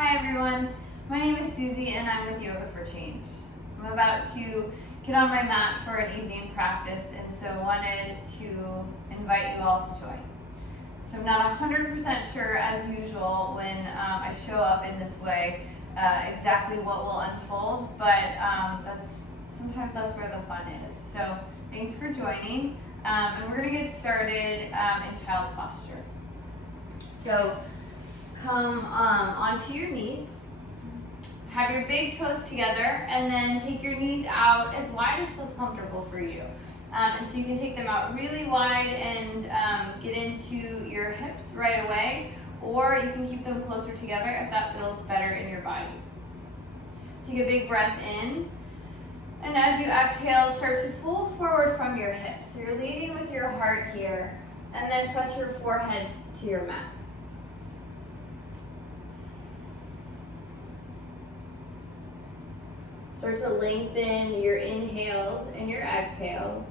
Hi everyone, my name is Susie and I'm with Yoga for Change. I'm about to get on my mat for an evening practice and so wanted to invite you all to join. So I'm not 100% sure as usual when I show up in this way exactly what will unfold, but sometimes that's where the fun is. So thanks for joining and we're going to get started in Child's Posture. So come onto your knees, have your big toes together, and then take your knees out as wide as feels comfortable for you. And so you can take them out really wide and get into your hips right away, or you can keep them closer together if that feels better in your body. Take a big breath in, and as you exhale, start to fold forward from your hips. So you're leading with your heart here, and then press your forehead to your mat. Start to lengthen your inhales and your exhales.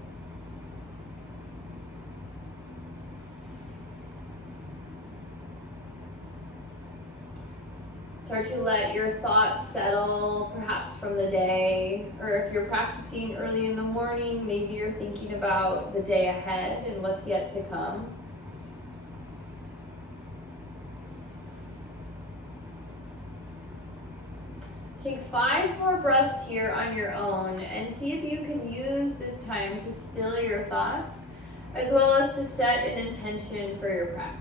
Start to let your thoughts settle, perhaps from the day, or if you're practicing early in the morning, maybe you're thinking about the day ahead and what's yet to come. Take 5 more breaths here on your own and see if you can use this time to still your thoughts as well as to set an intention for your practice.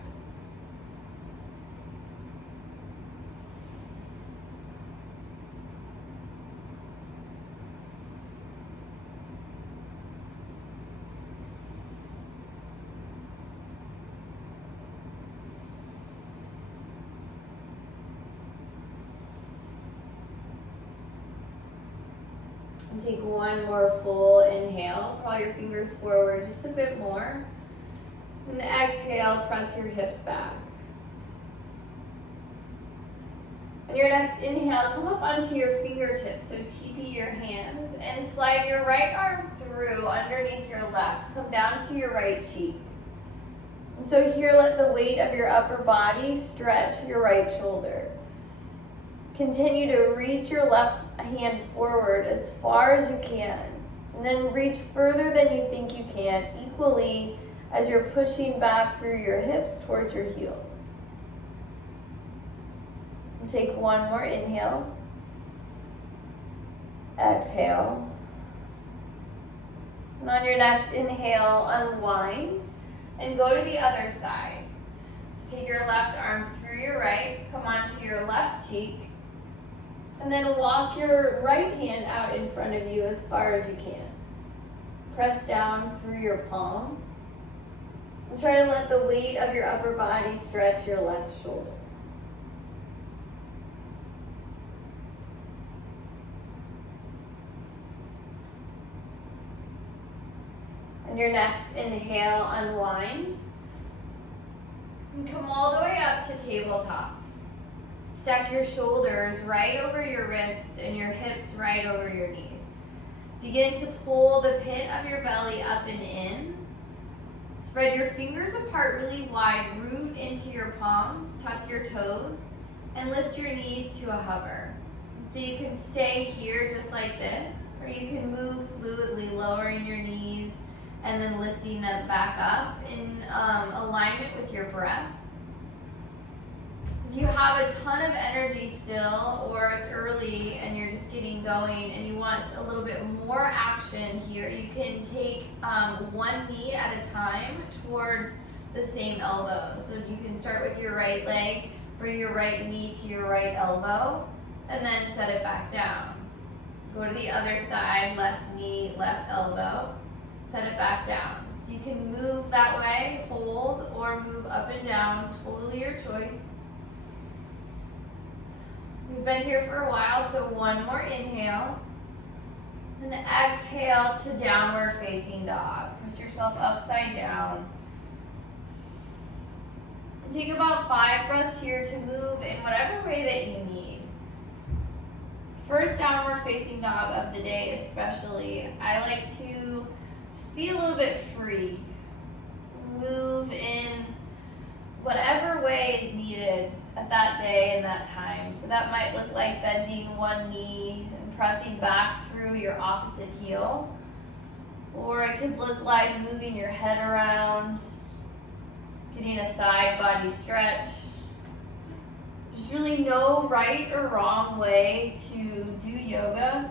And take one more full inhale. Crawl your fingers forward just a bit more. And exhale, press your hips back. On your next inhale, come up onto your fingertips, so TP your hands, and slide your right arm through underneath your left. Come down to your right cheek. And so here, let the weight of your upper body stretch your right shoulder. Continue to reach your left hand forward as far as you can, and then reach further than you think you can, equally as you're pushing back through your hips towards your heels. And take one more inhale. Exhale. And on your next inhale, unwind and go to the other side. So take your left arm through your right, come onto your left cheek, and then walk your right hand out in front of you as far as you can. Press down through your palm. And try to let the weight of your upper body stretch your left shoulder. On your next inhale, unwind. And come all the way up to tabletop. Stack your shoulders right over your wrists and your hips right over your knees. Begin to pull the pit of your belly up and in. Spread your fingers apart really wide, root into your palms, tuck your toes, and lift your knees to a hover. So you can stay here just like this, or you can move fluidly, lowering your knees and then lifting them back up in alignment with your breath. If you have a ton of energy still, or it's early and you're just getting going and you want a little bit more action here, you can take one knee at a time towards the same elbow. So you can start with your right leg, bring your right knee to your right elbow, and then set it back down. Go to the other side, left knee, left elbow, set it back down. So you can move that way, hold, or move up and down, totally your choice. We've been here for a while, so one more inhale. And exhale to downward facing dog. Press yourself upside down. And take about 5 breaths here to move in whatever way that you need. First downward facing dog of the day especially, I like to just be a little bit free. Move in whatever way is needed at that day and that time. So that might look like bending one knee and pressing back through your opposite heel. Or it could look like moving your head around, getting a side body stretch. There's really no right or wrong way to do yoga,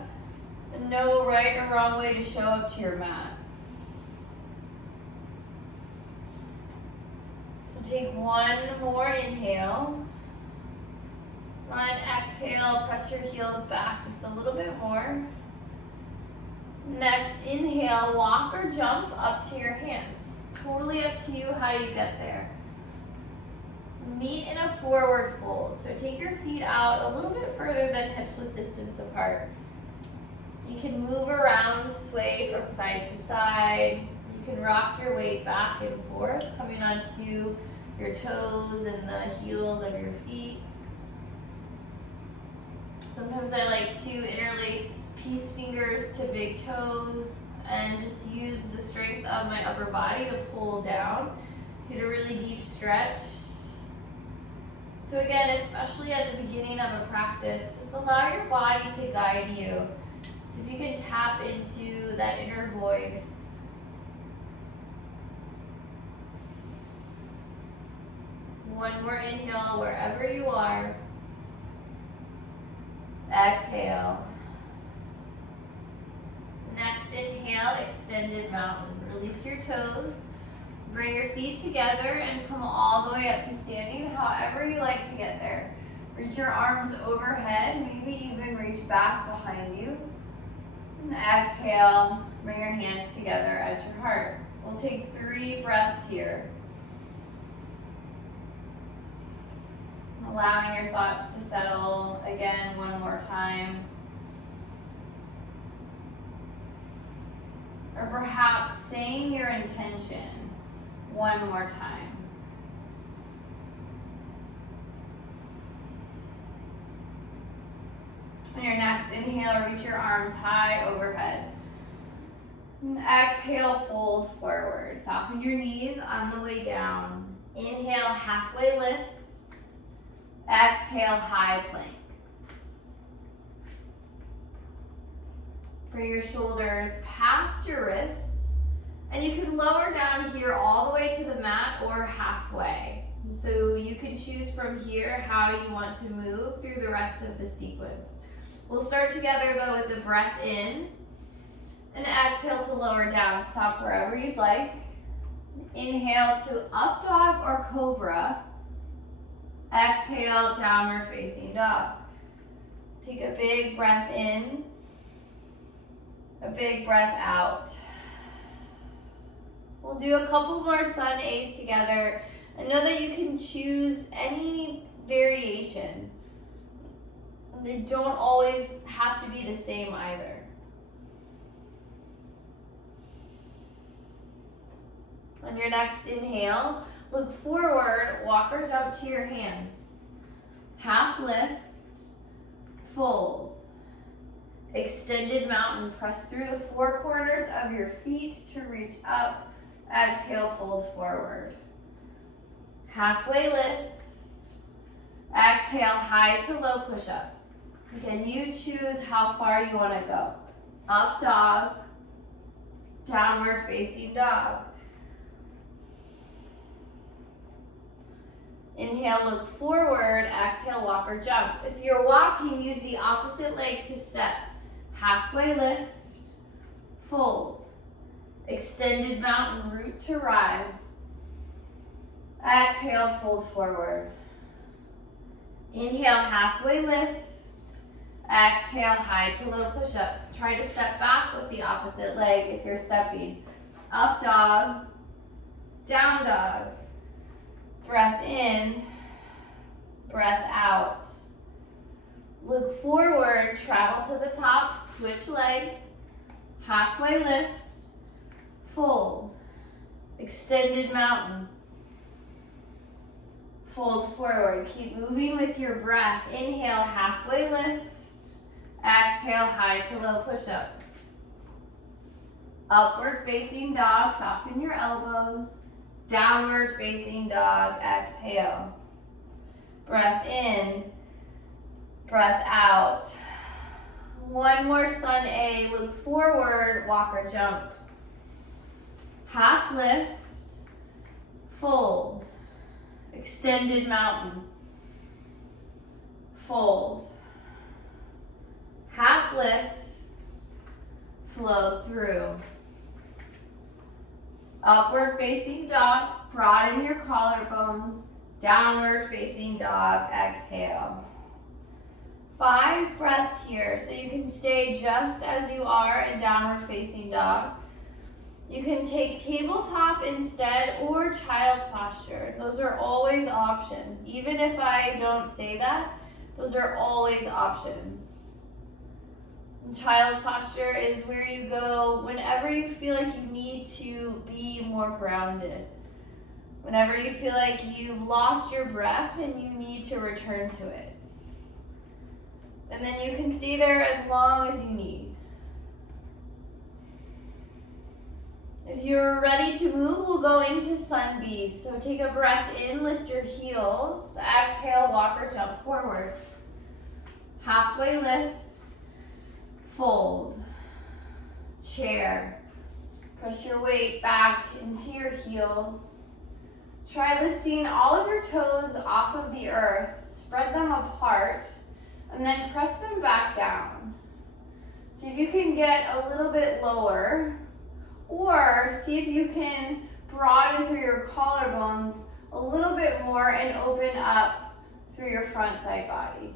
and no right or wrong way to show up to your mat. So take one more inhale. On an exhale, press your heels back just a little bit more. Next, inhale, walk or jump up to your hands. Totally up to you how you get there. Meet in a forward fold. So take your feet out a little bit further than hips width distance apart. You can move around, sway from side to side. You can rock your weight back and forth, coming onto your toes and the heels of your feet. Sometimes I like to interlace peace fingers to big toes and just use the strength of my upper body to pull down. Get a really deep stretch. So again, especially at the beginning of a practice, just allow your body to guide you. So if you can tap into that inner voice. One more inhale wherever you are. Exhale. Next inhale, extended mountain. Release your toes. Bring your feet together and come all the way up to standing, however you like to get there. Reach your arms overhead, maybe even reach back behind you. And exhale, bring your hands together at your heart. We'll take 3 breaths here. Allowing your thoughts to settle again one more time. Or perhaps saying your intention one more time. On your next inhale, reach your arms high overhead. And exhale, fold forward. Soften your knees on the way down. Inhale, halfway lift. Exhale, high plank. Bring your shoulders past your wrists. And you can lower down here all the way to the mat or halfway. So you can choose from here how you want to move through the rest of the sequence. We'll start together though with the breath in. And exhale to lower down. Stop wherever you'd like. Inhale to up dog or cobra. Exhale, downward facing dog. Take a big breath in. A big breath out. We'll do a couple more sun A's together. And know that you can choose any variation. They don't always have to be the same either. On your next inhale, look forward, walk or jump to your hands. Half lift, fold. Extended mountain, press through the 4 corners of your feet to reach up. Exhale, fold forward. Halfway lift. Exhale, high to low push-up. Again, you choose how far you want to go. Up dog, downward facing dog. Inhale, look forward. Exhale, walk or jump. If you're walking, use the opposite leg to step. Halfway lift, fold. Extended mountain, root to rise. Exhale, fold forward. Inhale, halfway lift. Exhale, high to low push-up. Try to step back with the opposite leg if you're stepping. Up dog, down dog. Breath in, breath out. Look forward, travel to the top, switch legs. Halfway lift, fold. Extended mountain. Fold forward. Keep moving with your breath. Inhale, halfway lift. Exhale, high to low push-up. Upward facing dog, soften your elbows. Downward facing dog, exhale. Breath in, breath out. One more sun A, look forward, walk or jump. Half lift, fold, extended mountain, fold. Half lift, flow through. Upward facing dog, broaden your collarbones. Downward facing dog, exhale. 5 breaths here, so you can stay just as you are in downward facing dog. You can take tabletop instead or child's posture. Those are always options. Even if I don't say that, those are always options. And child's posture is where you go whenever you feel like you need to be more grounded. Whenever you feel like you've lost your breath and you need to return to it. And then you can stay there as long as you need. If you're ready to move, we'll go into sun B. So take a breath in, lift your heels. Exhale, walk or jump forward. Halfway lift, fold, chair. Press your weight back into your heels. Try lifting all of your toes off of the earth, spread them apart, and then press them back down. See if you can get a little bit lower, or see if you can broaden through your collarbones a little bit more and open up through your front side body.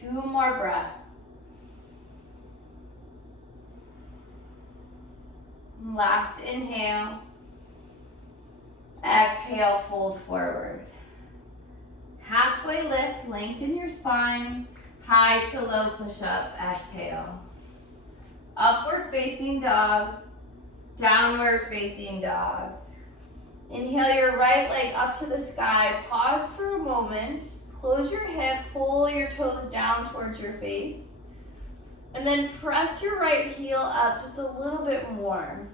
2 more breaths. Last inhale. Exhale, fold forward. Halfway lift, lengthen your spine. High to low push-up, exhale. Upward facing dog, downward facing dog. Inhale your right leg up to the sky. Pause for a moment. Close your hip, pull your toes down towards your face. And then press your right heel up just a little bit more.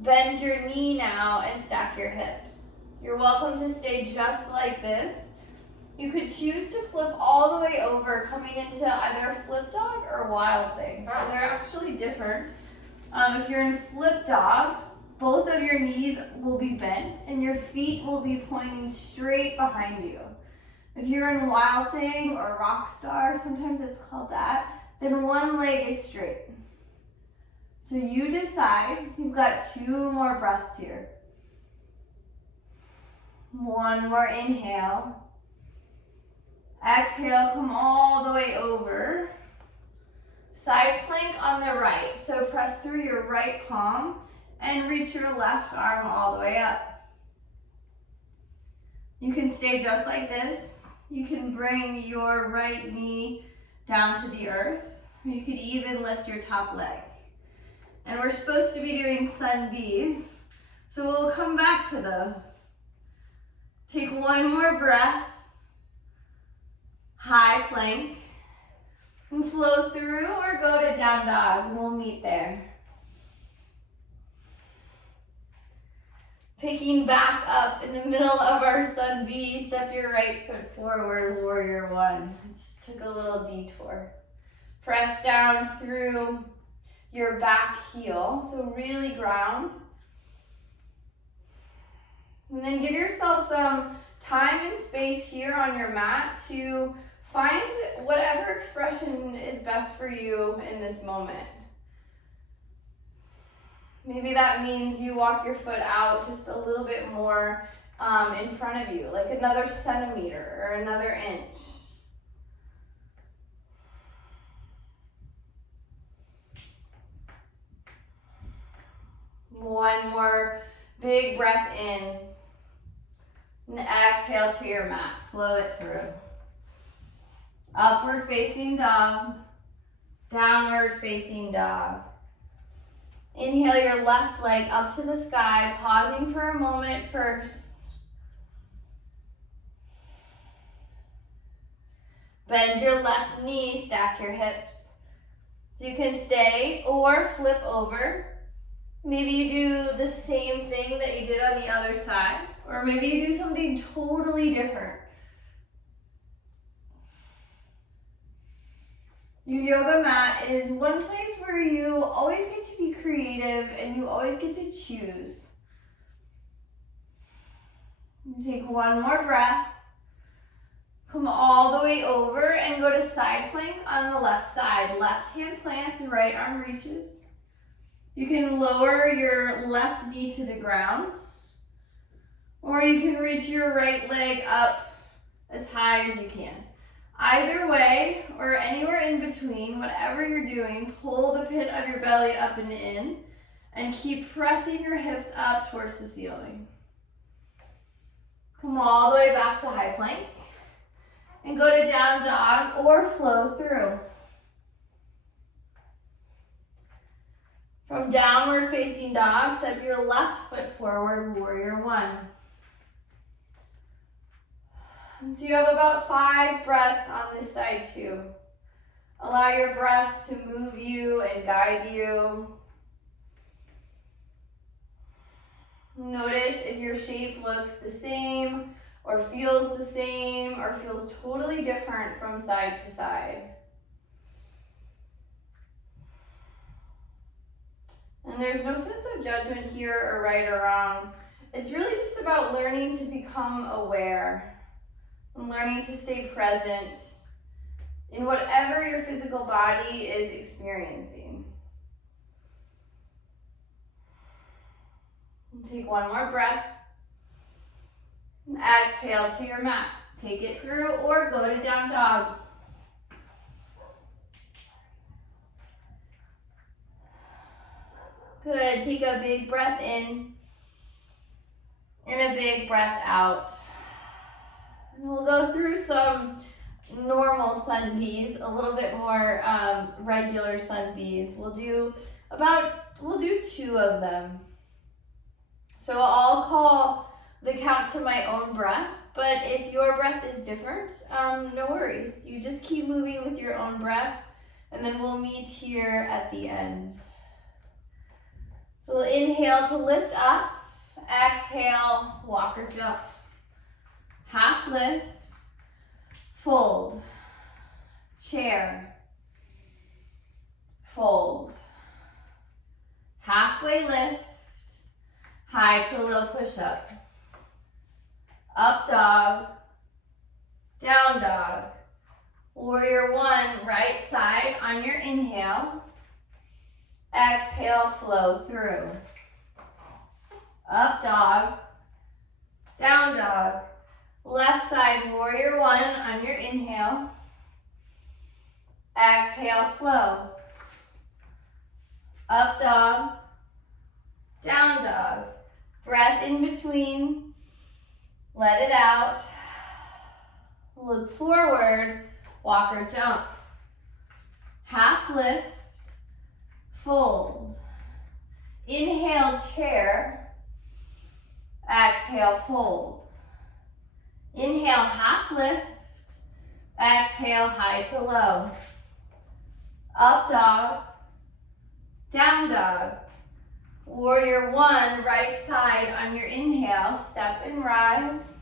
Bend your knee now and stack your hips. You're welcome to stay just like this. You could choose to flip all the way over, coming into either flip dog or wild thing. So they're actually different. If you're in flip dog, both of your knees will be bent and your feet will be pointing straight behind you. If you're in wild thing or rock star, sometimes it's called that, then one leg is straight. So you decide. You've got 2 more breaths here. 1 more inhale. Exhale, come all the way over. Side plank on the right. So press through your right palm and reach your left arm all the way up. You can stay just like this. You can bring your right knee down to the earth. You could even lift your top leg. And we're supposed to be doing sun Bs, so we'll come back to those. Take 1 more breath. High plank. And flow through or go to down dog. We'll meet there. Picking back up in the middle of our sun B, step your right foot forward, warrior 1. Just took a little detour. Press down through your back heel, so really ground. And then give yourself some time and space here on your mat to find whatever expression is best for you in this moment. Maybe that means you walk your foot out just a little bit more in front of you, like another centimeter or another inch. One more big breath in. And exhale to your mat. Flow it through. Upward facing dog. Downward facing dog. Inhale your left leg up to the sky, pausing for a moment first. Bend your left knee, stack your hips. You can stay or flip over. Maybe you do the same thing that you did on the other side, or maybe you do something totally different. Your yoga mat is one place where you always get to be creative and you always get to choose. Take one more breath. Come all the way over and go to side plank on the left side. Left hand plants, right arm reaches. You can lower your left knee to the ground, or you can reach your right leg up as high as you can. Either way, or anywhere in between, whatever you're doing, pull the pit of your belly up and in, and keep pressing your hips up towards the ceiling. Come all the way back to high plank, and go to down dog or flow through. From downward facing dog, step your left foot forward, warrior one. And so you have about 5 breaths on this side too. Allow your breath to move you and guide you. Notice if your shape looks the same or feels the same or feels totally different from side to side. And there's no sense of judgment here or right or wrong. It's really just about learning to become aware and learning to stay present in whatever your physical body is experiencing. And take one more breath. And exhale to your mat. Take it through or go to down dog. Good. Take a big breath in and a big breath out. And we'll go through some normal sun Bs, a little bit more regular sun Bs. We'll do 2 of them. So I'll call the count to my own breath, but if your breath is different, no worries. You just keep moving with your own breath, and then we'll meet here at the end. So we'll inhale to lift up, exhale, walk or jump. Half lift, fold, chair, fold. Halfway lift, high to low push-up. Up dog, down dog. Warrior one, right side on your inhale. Exhale, flow through. Up dog, down dog. Left side, warrior one on your inhale. Exhale, flow. Up dog, down dog. Breath in between. Let it out. Look forward, walk or jump. Half lift, fold. Inhale, chair. Exhale, fold. Inhale, half lift. Exhale, high to low. Up dog, down dog. Warrior one, right side on your inhale. Step and rise.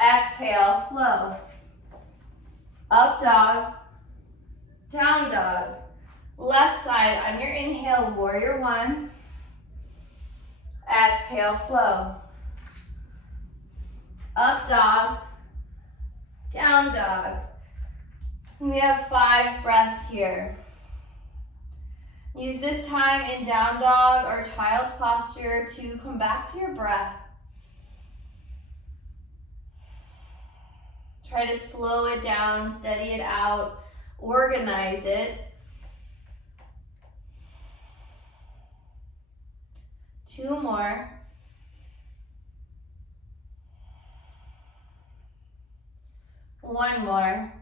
Exhale, flow. Up dog, down dog. Left side on your inhale, warrior one. Exhale, flow. Up dog, down dog. We have 5 breaths here. Use this time in down dog or child's posture to come back to your breath. Try to slow it down, steady it out, organize it. 2 more. One more.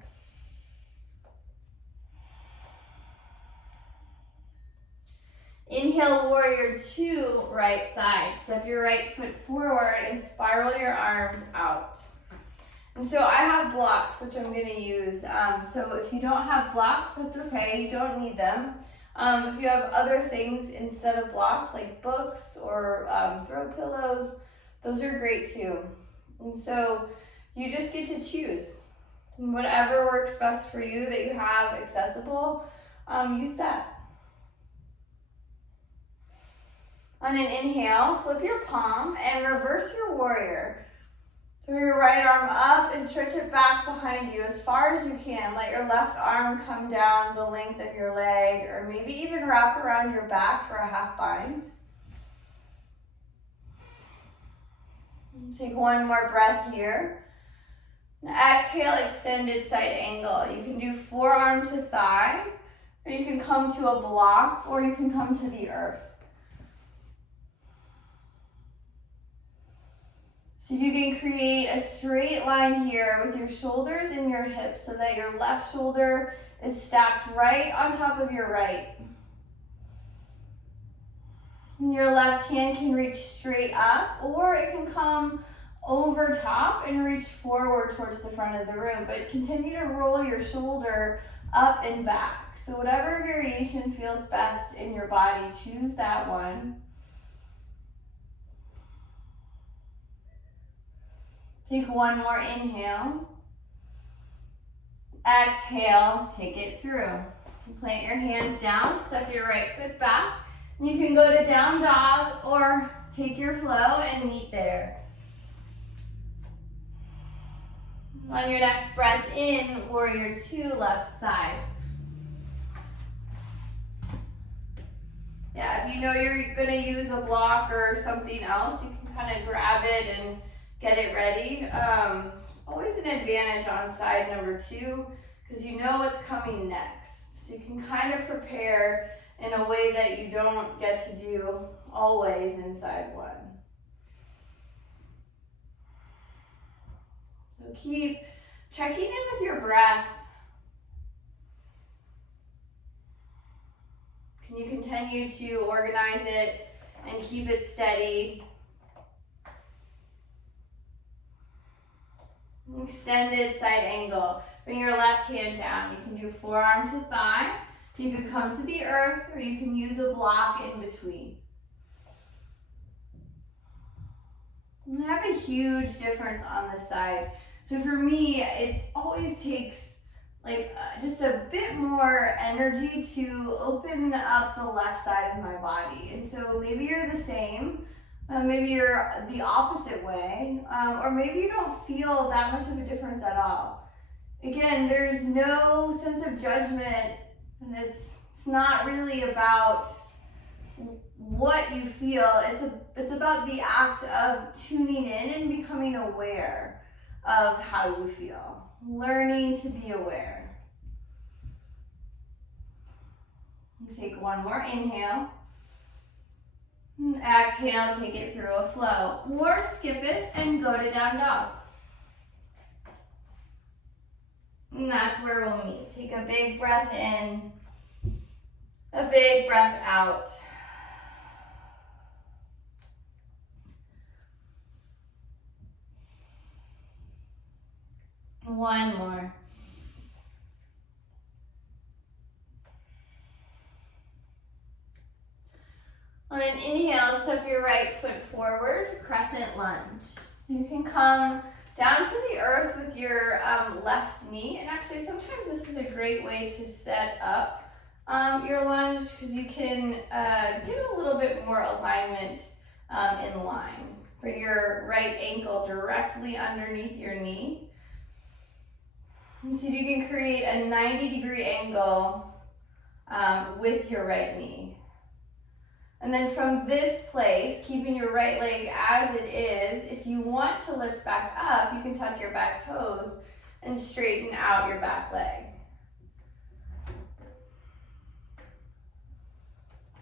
Inhale, warrior two, right side. Step your right foot forward and spiral your arms out. And so I have blocks, which I'm going to use. So if you don't have blocks, that's okay. You don't need them. If you have other things instead of blocks like books or throw pillows, those are great too. And so you just get to choose. And whatever works best for you that you have accessible, use that. On an inhale, flip your palm and reverse your warrior. Throw your right arm up and stretch it back behind you as far as you can. Let your left arm come down the length of your leg, or maybe even wrap around your back for a half bind. Take one more breath here. Now exhale, extended side angle. You can do forearm to thigh, or you can come to a block, or you can come to the earth. See if you can create a straight line here with your shoulders and your hips so that your left shoulder is stacked right on top of your right. And your left hand can reach straight up, or it can come over top and reach forward towards the front of the room. But continue to roll your shoulder up and back. So whatever variation feels best in your body, choose that one. Take one more inhale. Exhale, take it through. So plant your hands down, step your right foot back. And you can go to down dog or take your flow and meet there. On your next breath in, warrior two, left side. Yeah, if you know you're gonna use a block or something else, you can kind of grab it and get it ready. It's always an advantage on side number two because you know what's coming next. So you can kind of prepare in a way that you don't get to do always in side one. So keep checking in with your breath. Can you continue to organize it and keep it steady? Extended side angle. Bring your left hand down. You can do forearm to thigh. You can come to the earth, or you can use a block in between. And I have a huge difference on this side. So for me, it always takes just a bit more energy to open up the left side of my body. And so maybe you're the same. Maybe you're the opposite way, or maybe you don't feel that much of a difference at all. Again, there's no sense of judgment, and it's not really about what you feel. It's about the act of tuning in and becoming aware of how you feel, learning to be aware. Take one more inhale. Exhale, take it through a flow, or skip it and go to down dog. And that's where we'll meet. Take a big breath in, a big breath out. One more. On an inhale, step your right foot forward, crescent lunge. So you can come down to the earth with your left knee. And actually, sometimes this is a great way to set up your lunge because you can get a little bit more alignment in line. Bring your right ankle directly underneath your knee. And see if you can create a 90-degree angle with your right knee. And then from this place, keeping your right leg as it is, if you want to lift back up, you can tuck your back toes and straighten out your back leg.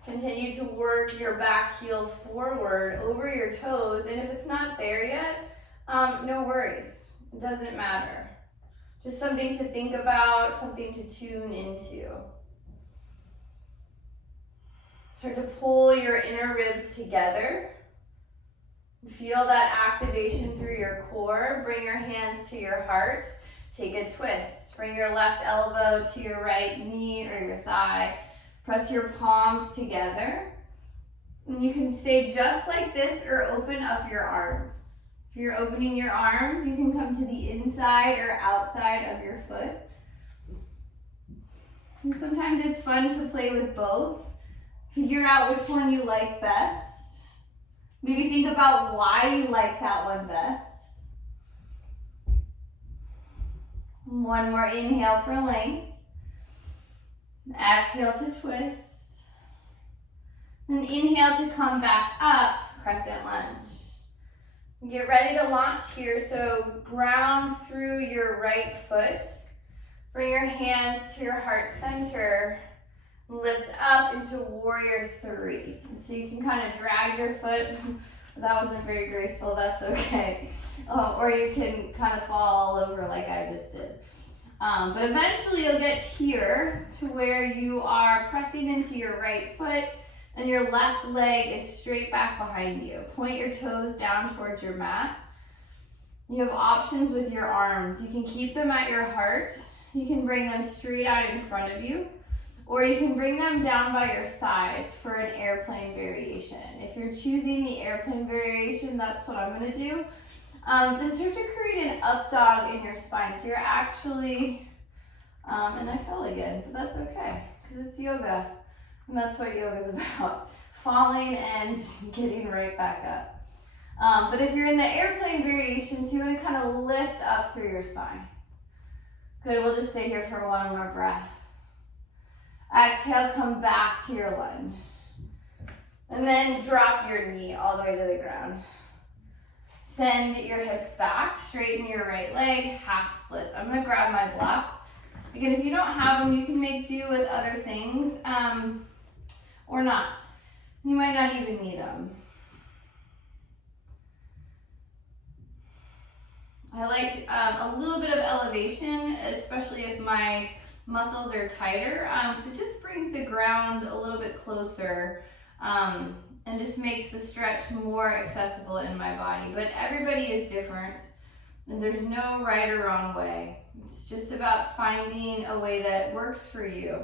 Continue to work your back heel forward over your toes, and if it's not there yet, no worries. It doesn't matter. Just something to think about, something to tune into. Start to pull your inner ribs together. Feel that activation through your core. Bring your hands to your heart. Take a twist. Bring your left elbow to your right knee or your thigh. Press your palms together. And you can stay just like this or open up your arms. If you're opening your arms, you can come to the inside or outside of your foot. And sometimes it's fun to play with both. Figure out which one you like best. Maybe think about why you like that one best. One more inhale for length. Exhale to twist. Then inhale to come back up, crescent lunge. Get ready to launch here, so ground through your right foot. Bring your hands to your heart center. Lift up into warrior three. So you can kind of drag your foot. That wasn't very graceful, that's okay. Or you can kind of fall all over like I just did. But eventually you'll get here to where you are pressing into your right foot and your left leg is straight back behind you. Point your toes down towards your mat. You have options with your arms. You can keep them at your heart. You can bring them straight out in front of you, or you can bring them down by your sides for an airplane variation. If you're choosing the airplane variation, that's what I'm gonna do. Then start to create an up dog in your spine. So you're actually, and I fell again, but that's okay, because it's yoga. And that's what yoga is about, falling and getting right back up. But if you're in the airplane variation, so you want to kind of lift up through your spine. Good, we'll just stay here for one more breath. Exhale, come back to your lunge. And then drop your knee all the way to the ground. Send your hips back, straighten your right leg, half splits. I'm gonna grab my blocks. Again, if you don't have them, you can make do with other things, or not. You might not even need them. I like a little bit of elevation, especially if my muscles are tighter, because it just brings the ground a little bit closer, and just makes the stretch more accessible in my body. But everybody is different, and there's no right or wrong way. It's just about finding a way that works for you.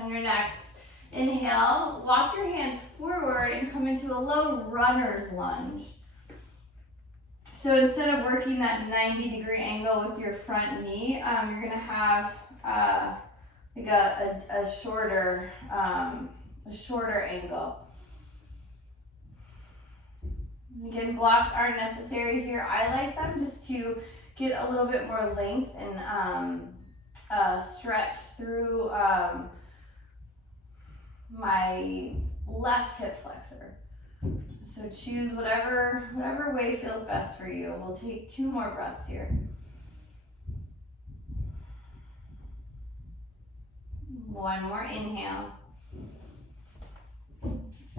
On your next inhale, walk your hands forward and come into a low runner's lunge. So instead of working that 90-degree angle with your front knee, you're gonna have like a shorter angle. Again, blocks aren't necessary here. I like them just to get a little bit more length and stretch through my left hip flexor. So choose whatever way feels best for you. We'll take 2 more breaths here. One more inhale.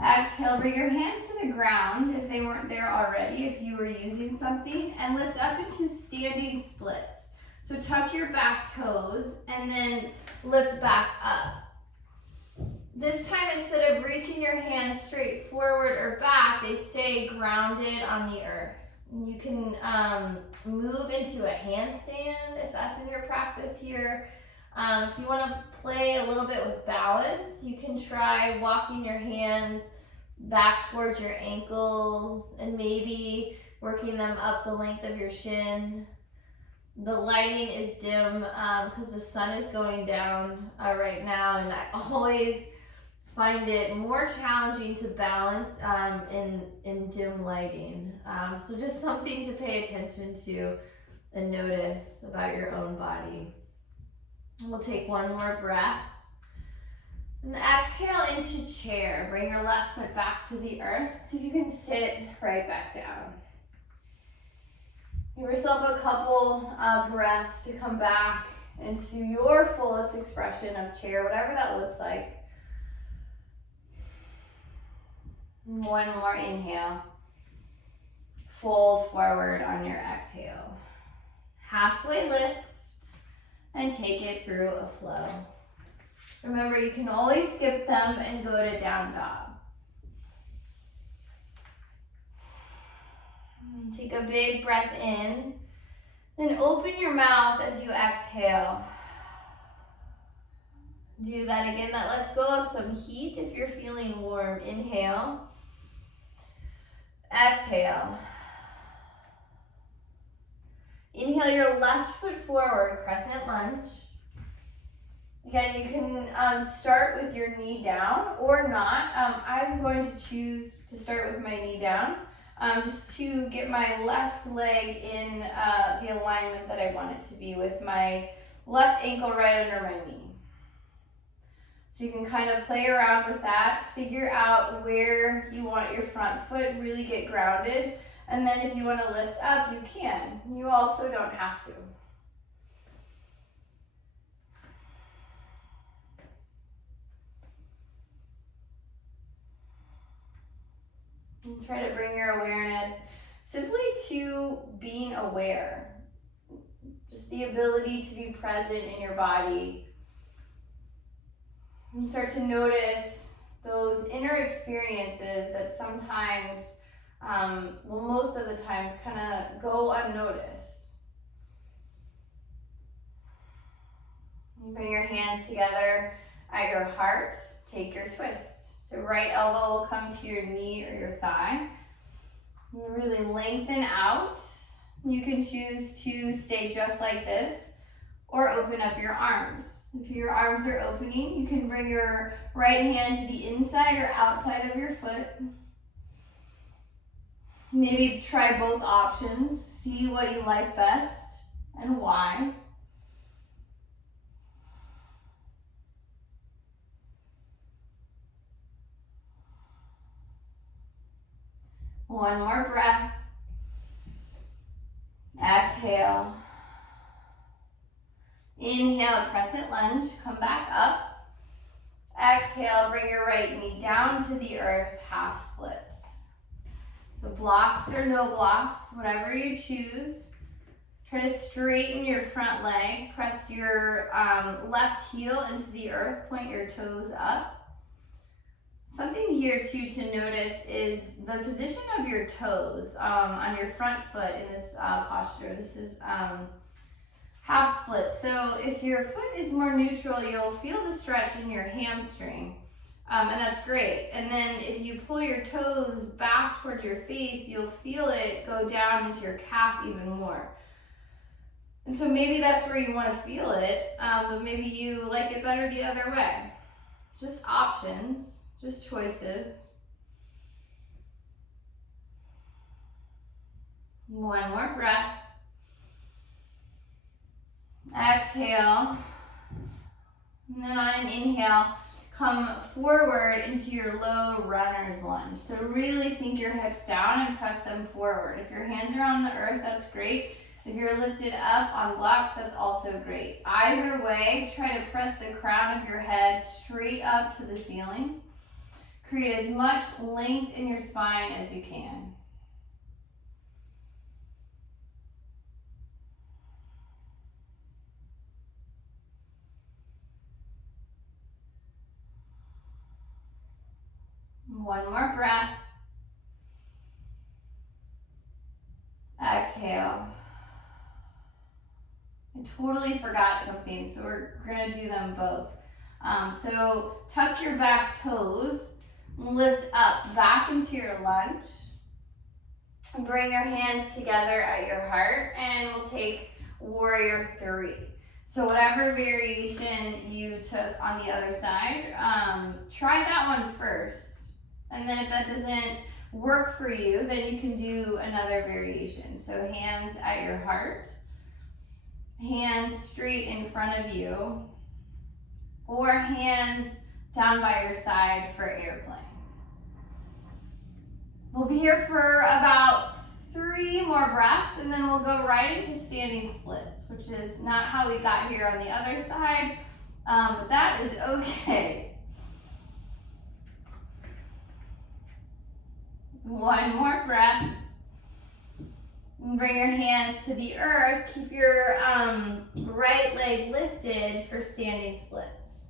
Exhale, bring your hands to the ground if they weren't there already, if you were using something, and lift up into standing splits. So tuck your back toes and then lift back up. This time, instead of reaching your hands straight forward or back, they stay grounded on the earth. You can move into a handstand if that's in your practice here. If you want to play a little bit with balance, you can try walking your hands back towards your ankles and maybe working them up the length of your shin. The lighting is dim because the sun is going down right now, and I always find it more challenging to balance in dim lighting. So just something to pay attention to and notice about your own body. We'll take one more breath. And exhale into chair. Bring your left foot back to the earth. See if you can sit right back down. Give yourself a couple breaths to come back into your fullest expression of chair, whatever that looks like. One more inhale. Fold forward on your exhale. Halfway lift and take it through a flow. Remember, you can always skip them and go to down dog. Take a big breath in Then open your mouth as you exhale. Do that again. That lets go of some heat if you're feeling warm. Inhale. Exhale. Inhale your left foot forward, Crescent Lunge. Again, you can start with your knee down or not. I'm going to choose to start with my knee down, just to get my left leg in the alignment that I want it to be, with my left ankle right under my knee. So you can kind of play around with that, figure out where you want your front foot, really get grounded, and then if you want to lift up, you can. You also don't have to. And try to bring your awareness simply to being aware. Just the ability to be present in your body. And start to notice those inner experiences that sometimes, most of the times, kind of go unnoticed. And bring your hands together at your heart. Take your twist. So right elbow will come to your knee or your thigh. And really lengthen out. You can choose to stay just like this or open up your arms. If your arms are opening, you can bring your right hand to the inside or outside of your foot. Maybe try both options. See what you like best and why. One more breath. Exhale. Inhale, Crescent Lunge. Come back up. Exhale, bring your right knee down to the earth, half splits. The blocks or no blocks, whatever you choose. Try to straighten your front leg. Press your left heel into the earth. Point your toes up. Something here too to notice is the position of your toes on your front foot in this posture. This is half split. So if your foot is more neutral, you'll feel the stretch in your hamstring, and that's great. And then if you pull your toes back towards your face, you'll feel it go down into your calf even more. And so maybe that's where you want to feel it, but maybe you like it better the other way. Just options. Just choices. One more breath. Exhale. And then on an inhale, come forward into your low runner's lunge. So really sink your hips down and press them forward. If your hands are on the earth, that's great. If you're lifted up on blocks, that's also great. Either way, try to press the crown of your head straight up to the ceiling. Create as much length in your spine as you can. One more breath. Exhale. I totally forgot something, so we're going to do them both. So tuck your back toes. Lift up back into your lunge. Bring your hands together at your heart, and we'll take Warrior 3. So whatever variation you took on the other side, try that one first. And then if that doesn't work for you, then you can do another variation. So hands at your heart, hands straight in front of you, or hands down by your side for airplane. We'll be here for about 3 more breaths, and then we'll go right into standing splits, which is not how we got here on the other side, but that is okay. One more breath. And bring your hands to the earth. Keep your right leg lifted for standing splits.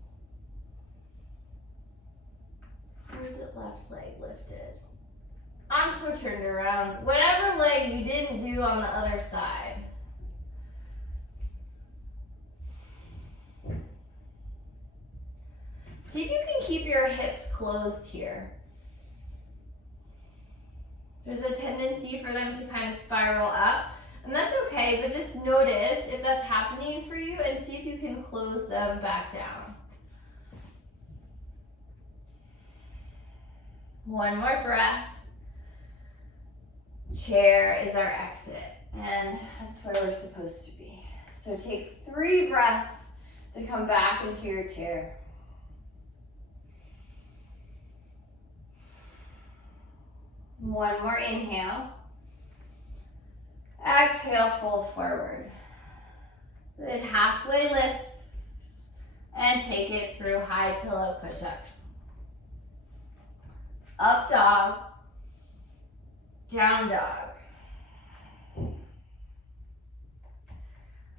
Where's it left leg lifted? I'm so turned around. Whatever leg you didn't do on the other side. See if you can keep your hips closed here. There's a tendency for them to kind of spiral up, and that's okay, but just notice if that's happening for you and see if you can close them back down. One more breath. Chair is our exit, and that's where we're supposed to be. So take 3 breaths to come back into your chair. One more inhale. Exhale, fold forward. Then halfway lift and take it through high to low push-up. Up dog, down dog.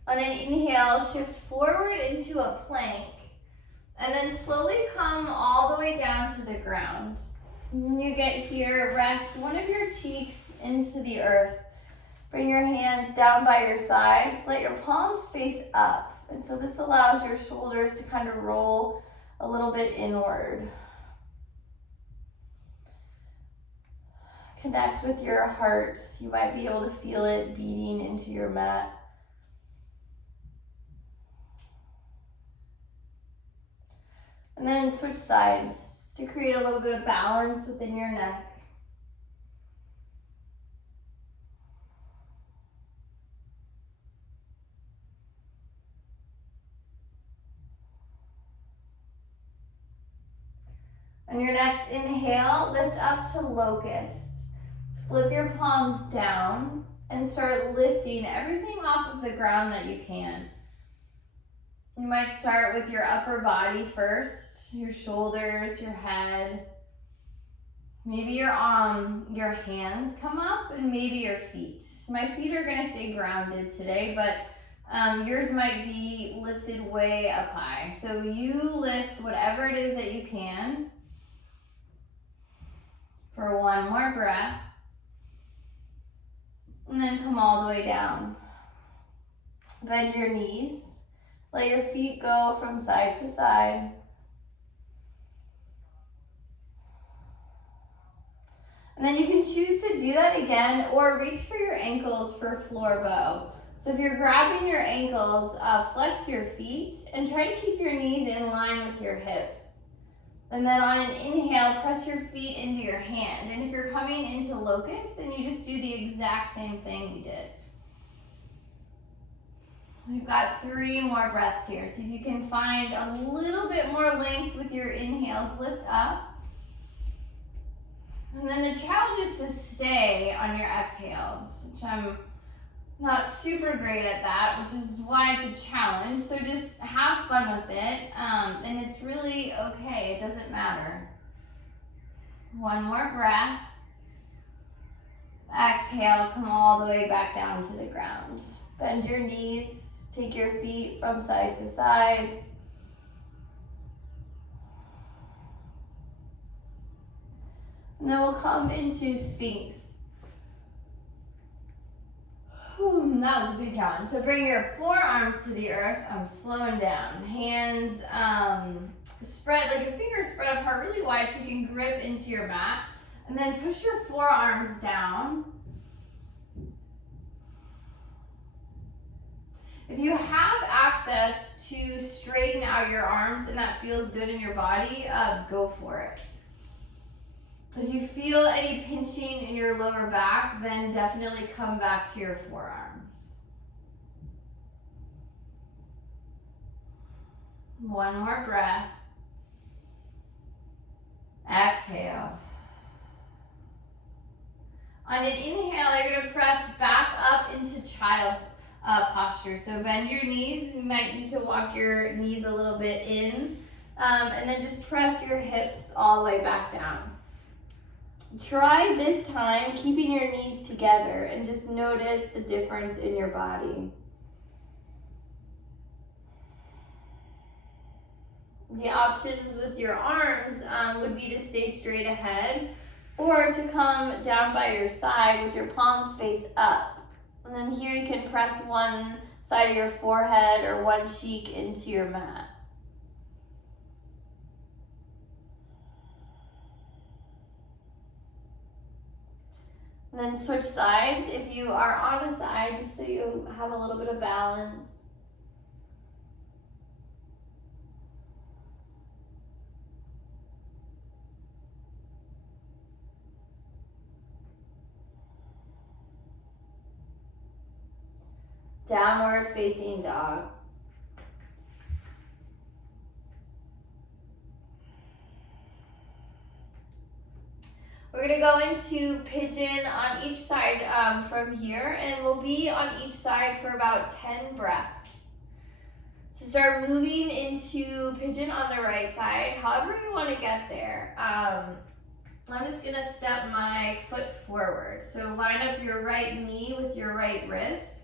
On an inhale, shift forward into a plank, and then slowly come all the way down to the ground. When you get here, rest one of your cheeks into the earth. Bring your hands down by your sides. Let your palms face up. And so this allows your shoulders to kind of roll a little bit inward. Connect with your heart. You might be able to feel it beating into your mat. And then switch sides to create a little bit of balance within your neck. On your next inhale, lift up to Locust. Flip your palms down and start lifting everything off of the ground that you can. You might start with your upper body first, your shoulders, your head. Maybe your hands come up, and maybe your feet. My feet are gonna stay grounded today, but yours might be lifted way up high. So you lift whatever it is that you can for one more breath. And then come all the way down. Bend your knees. Let your feet go from side to side. And then you can choose to do that again or reach for your ankles for floor bow. So if you're grabbing your ankles, flex your feet and try to keep your knees in line with your hips. And then on an inhale, press your feet into your hand. And if you're coming into Locust, then you just do the exact same thing we did. So we've got 3 more breaths here. See if you can find a little bit more length with your inhales. Lift up. And then the challenge is to stay on your exhales, which I'm not super great at that, which is why it's a challenge. So just have fun with it, and it's really okay. It doesn't matter. One more breath. Exhale, come all the way back down to the ground. Bend your knees, take your feet from side to side. And then we'll come into Sphinx. That was a big challenge. So bring your forearms to the earth. I'm slowing down. Hands spread, like your fingers spread apart really wide so you can grip into your mat. And then push your forearms down. If you have access to straighten out your arms and that feels good in your body, go for it. So if you feel any pinching in your lower back, then definitely come back to your forearms. One more breath. Exhale. On an inhale, you're going to press back up into child's posture. So bend your knees. You might need to walk your knees a little bit in. And then just press your hips all the way back down. Try this time keeping your knees together and just notice the difference in your body. The options with your arms would be to stay straight ahead or to come down by your side with your palms face up. And then here you can press one side of your forehead or one cheek into your mat. And then switch sides if you are on a side, just so you have a little bit of balance. Downward facing dog. We're gonna go into pigeon on each side from here, and we'll be on each side for about 10 breaths. So start moving into pigeon on the right side, however you wanna get there. I'm just gonna step my foot forward. So line up your right knee with your right wrist,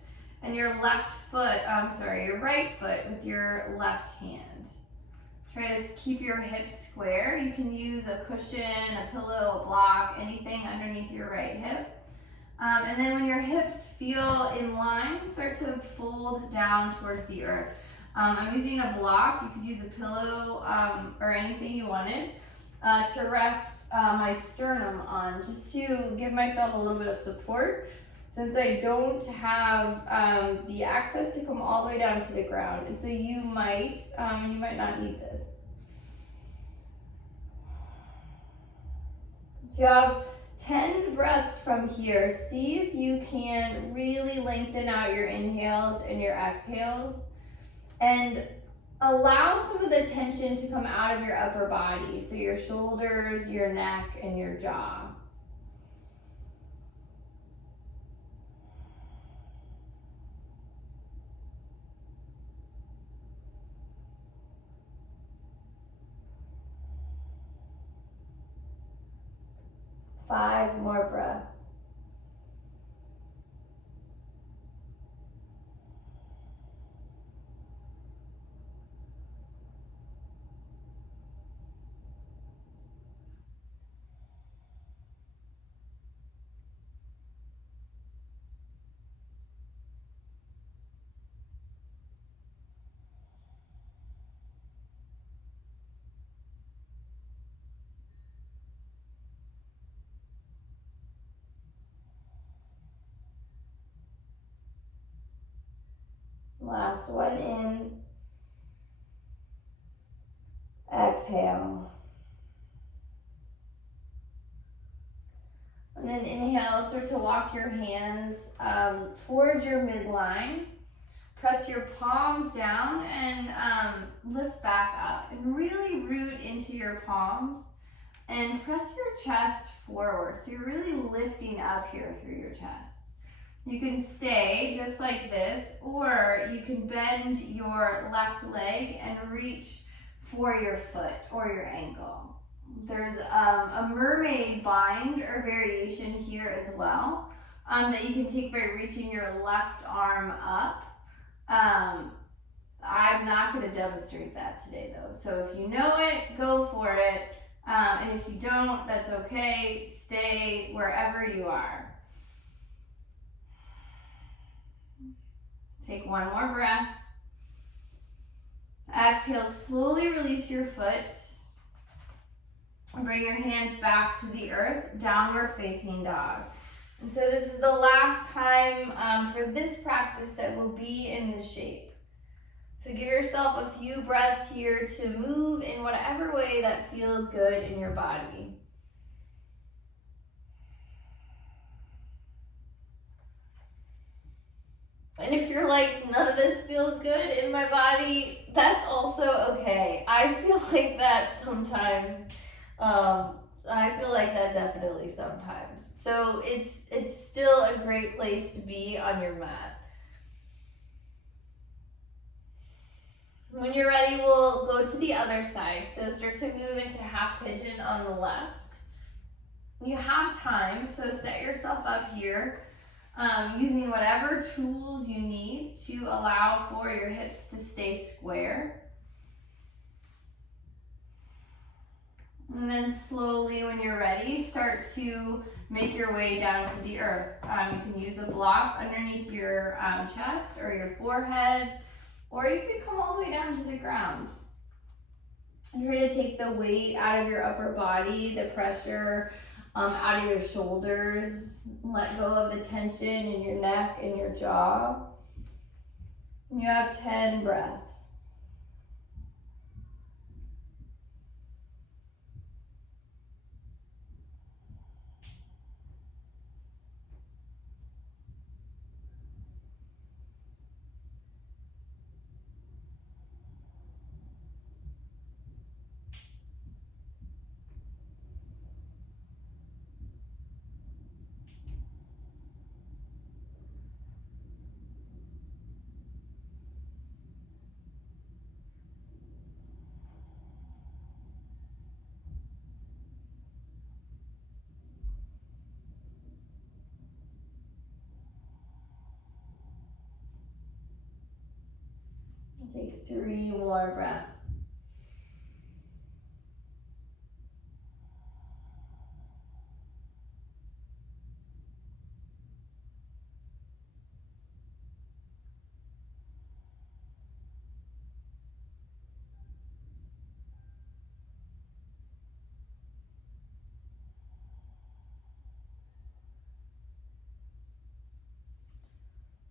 and your your right foot with your left hand. Try to keep your hips square. You can use a cushion, a pillow, a block, anything underneath your right hip. And then when your hips feel in line, start to fold down towards the earth. I'm using a block. You could use a pillow or anything you wanted to rest my sternum on, just to give myself a little bit of support, since I don't have the access to come all the way down to the ground. And so you might not need this. So you have 10 breaths from here. See if you can really lengthen out your inhales and your exhales, and allow some of the tension to come out of your upper body. So your shoulders, your neck, and your jaw. Five more breaths. Last one in. Exhale. And then inhale, start to walk your hands towards your midline. Press your palms down and lift back up. And really root into your palms and press your chest forward. So you're really lifting up here through your chest. You can stay just like this, or you can bend your left leg and reach for your foot or your ankle. There's a mermaid bind or variation here as well that you can take by reaching your left arm up. I'm not going to demonstrate that today though. So if you know it, go for it. And if you don't, that's okay. Stay wherever you are. Take one more breath. Exhale, slowly release your foot. Bring your hands back to the earth, downward facing dog. And so this is the last time for this practice that will be in this shape. So give yourself a few breaths here to move in whatever way that feels good in your body. And if you're like, none of this feels good in my body, that's also okay. I feel like that sometimes. I feel like that definitely sometimes. So it's still a great place to be on your mat. When you're ready, we'll go to the other side. So start to move into half pigeon on the left. You have time, so set yourself up here. Using whatever tools you need to allow for your hips to stay square. And then slowly, when you're ready, start to make your way down to the earth. You can use a block underneath your chest or your forehead, or you can come all the way down to the ground. And try to take the weight out of your upper body, the pressure out of your shoulders, Let go of the tension in your neck and your jaw. And you have 10 breaths. Take 3 more breaths.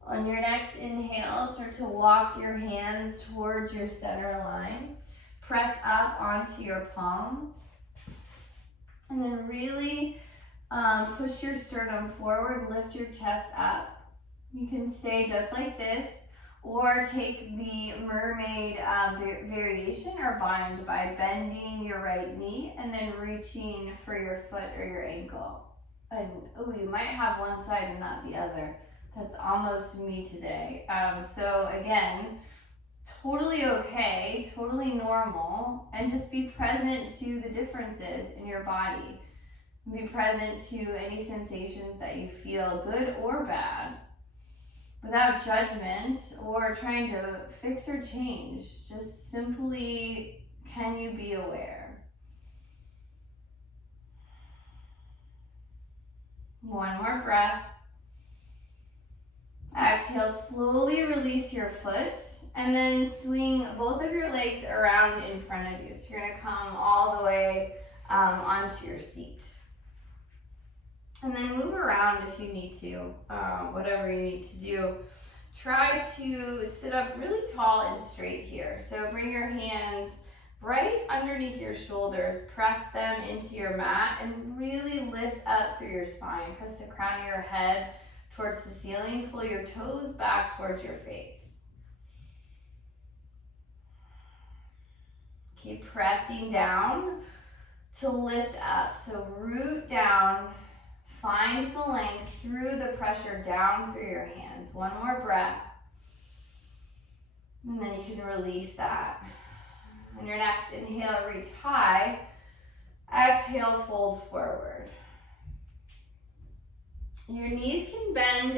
On your next inhale, start to walk your hands towards your center line. Press up onto your palms. And then really push your sternum forward, lift your chest up. You can stay just like this, or take the mermaid variation or bind by bending your right knee and then reaching for your foot or your ankle. And you might have one side and not the other. That's almost me today. So again, totally okay, totally normal, and just be present to the differences in your body. Be present to any sensations that you feel, good or bad, without judgment or trying to fix or change. Just simply, can you be aware? One more breath. Exhale, slowly release your foot and then swing both of your legs around in front of you. So you're gonna come all the way onto your seat. And then move around if you need to, whatever you need to do. Try to sit up really tall and straight here. So bring your hands right underneath your shoulders, press them into your mat and really lift up through your spine. Press the crown of your head towards the ceiling, pull your toes back towards your face. Keep pressing down to lift up. So root down, find the length through the pressure down through your hands. One more breath. And then you can release that. On your next inhale, reach high. Exhale, fold forward. Your knees can bend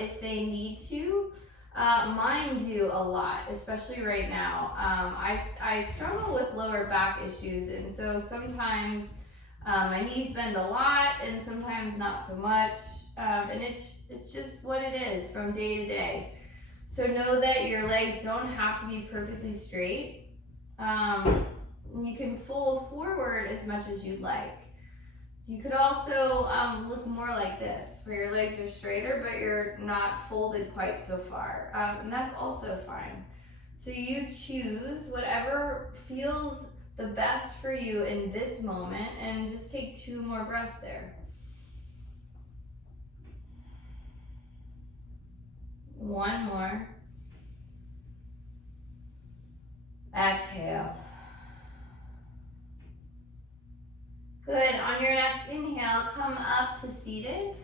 if they need to. Mine do a lot, especially right now. I struggle with lower back issues, and so sometimes my knees bend a lot and sometimes not so much. And it's just what it is from day to day. So know that your legs don't have to be perfectly straight. You can fold forward as much as you'd like. You could also look more like this, where your legs are straighter, but you're not folded quite so far. And that's also fine. So you choose whatever feels the best for you in this moment, and just take 2 more breaths there. One more. Exhale. Good. On your next inhale, come up to seated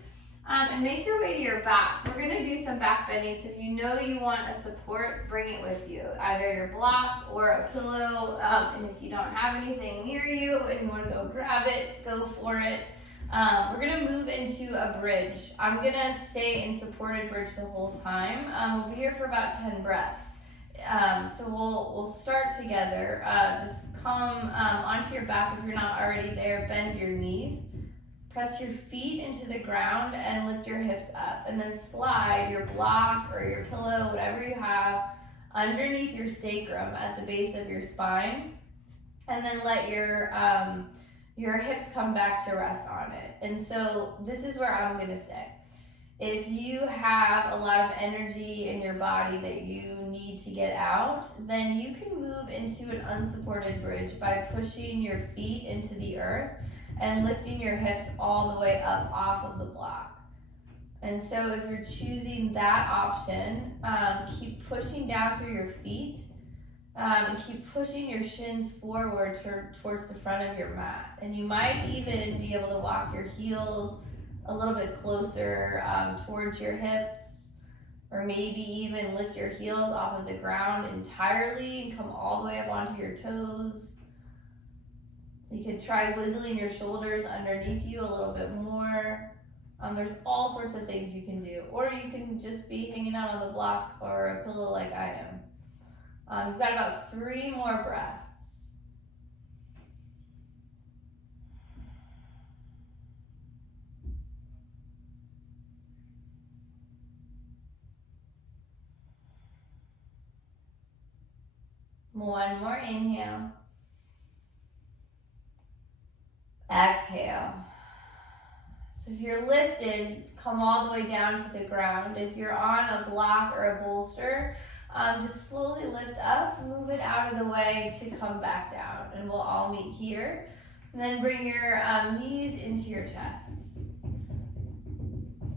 and make your way to your back. We're going to do some back bending, so if you know you want a support, bring it with you, either your block or a pillow. And if you don't have anything near you and you want to go grab it, go for it. We're going to move into a bridge. I'm going to stay in supported bridge the whole time. We'll be here for about 10 breaths. So we'll start together. Just come onto your back if you're not already there. Bend your knees. Press your feet into the ground and lift your hips up. And then slide your block or your pillow, whatever you have, underneath your sacrum at the base of your spine. And then let your your hips come back to rest on it. And so this is where I'm gonna stay. If you have a lot of energy in your body that you need to get out, then you can move into an unsupported bridge by pushing your feet into the earth and lifting your hips all the way up off of the block. And so if you're choosing that option, keep pushing down through your feet and keep pushing your shins forward towards the front of your mat. And you might even be able to walk your heels a little bit closer towards your hips, or maybe even lift your heels off of the ground entirely and come all the way up onto your toes. You could try wiggling your shoulders underneath you a little bit more. There's all sorts of things you can do, or you can just be hanging out on the block or a pillow like I am. We've got about 3 more breaths. One more inhale. Exhale. So if you're lifted, come all the way down to the ground. If you're on a block or a bolster, just slowly lift up, move it out of the way to come back down. And we'll all meet here. And then bring your knees into your chest.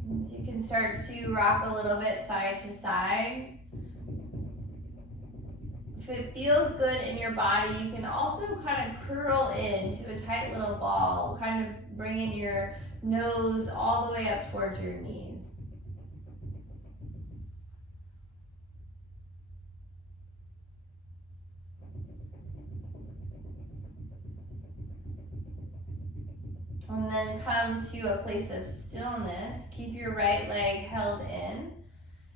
And you can start to rock a little bit side to side. If it feels good in your body, you can also kind of curl into a tight little ball, kind of bringing your nose all the way up towards your knees. And then come to a place of stillness. Keep your right leg held in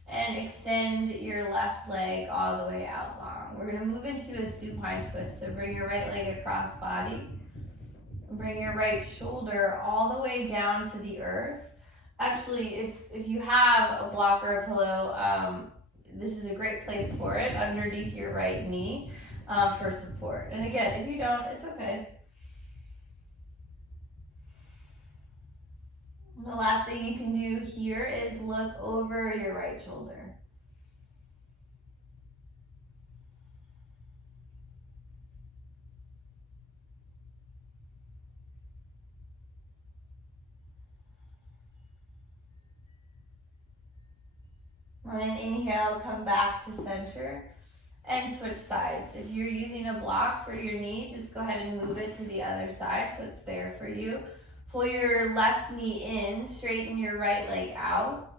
and extend your left leg all the way out long. We're going to move into a supine twist. So bring your right leg across body. Bring your right shoulder all the way down to the earth. Actually, if you have a block or a pillow, this is a great place for it, underneath your right knee for support. And again, if you don't, it's okay. The last thing you can do here is look over your right shoulder. On an inhale, come back to center and switch sides. If you're using a block for your knee, just go ahead and move it to the other side so it's there for you. Pull your left knee in, straighten your right leg out,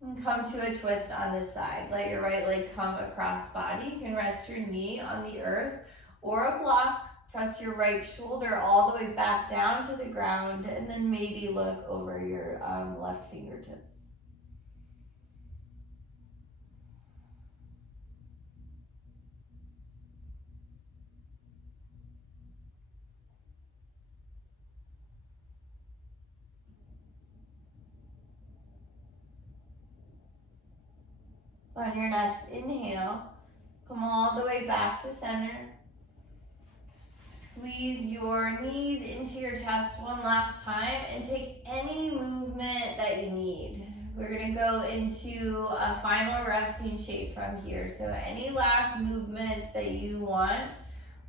and come to a twist on this side. Let your right leg come across body. You can rest your knee on the earth or a block. Press your right shoulder all the way back down to the ground, and then maybe look over your left fingertips. On your next inhale, come all the way back to center. Squeeze your knees into your chest one last time and take any movement that you need. We're going to go into a final resting shape from here. So any last movements that you want,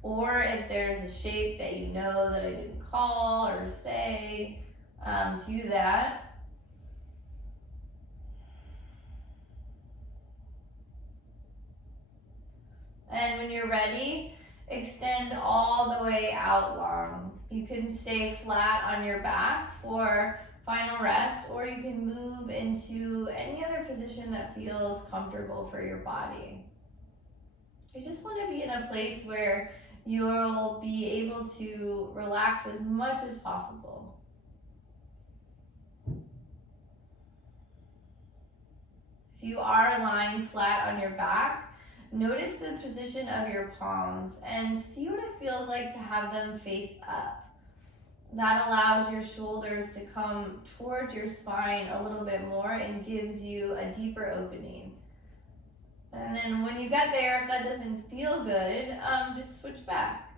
or if there's a shape that you know that I didn't call or say, do that. And when you're ready, extend all the way out long. You can stay flat on your back for final rest, or you can move into any other position that feels comfortable for your body. You just want to be in a place where you'll be able to relax as much as possible. If you are lying flat on your back, notice the position of your palms and see what it feels like to have them face up. That allows your shoulders to come towards your spine a little bit more and gives you a deeper opening. And then when you get there, if that doesn't feel good, just switch back.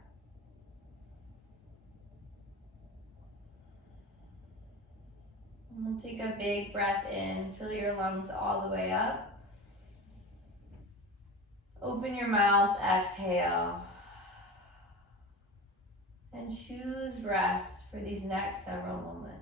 We'll take a big breath in, fill your lungs all the way up. Open your mouth, exhale. And choose rest for these next several moments.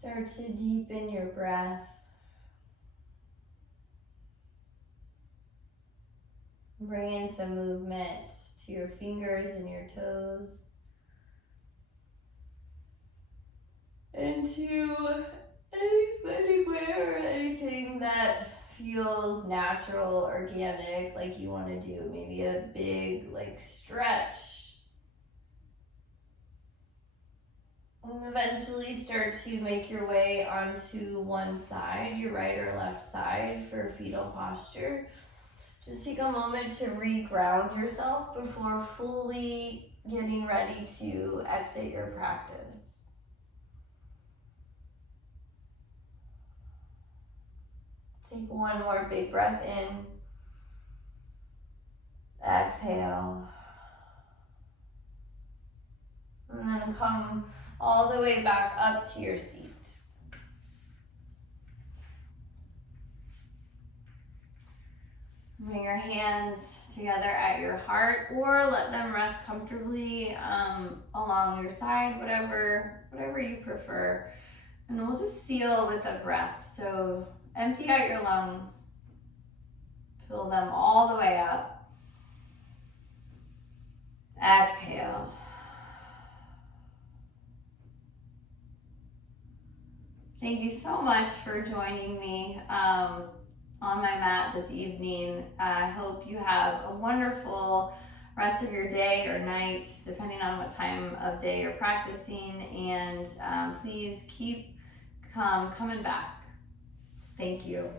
Start to deepen your breath. Bring in some movement to your fingers and your toes. Into anywhere, anything that feels natural, organic, like you want to do. Maybe a big stretch. And eventually start to make your way onto one side, your right or left side, for fetal posture. Just take a moment to re-ground yourself before fully getting ready to exit your practice. Take one more big breath in. Exhale. And then come all the way back up to your seat. Bring your hands together at your heart, or let them rest comfortably along your side, whatever you prefer. And we'll just seal with a breath. So empty out your lungs, fill them all the way up. Exhale. Thank you so much for joining me on my mat this evening. I hope you have a wonderful rest of your day or night, depending on what time of day you're practicing, and please keep coming back. Thank you.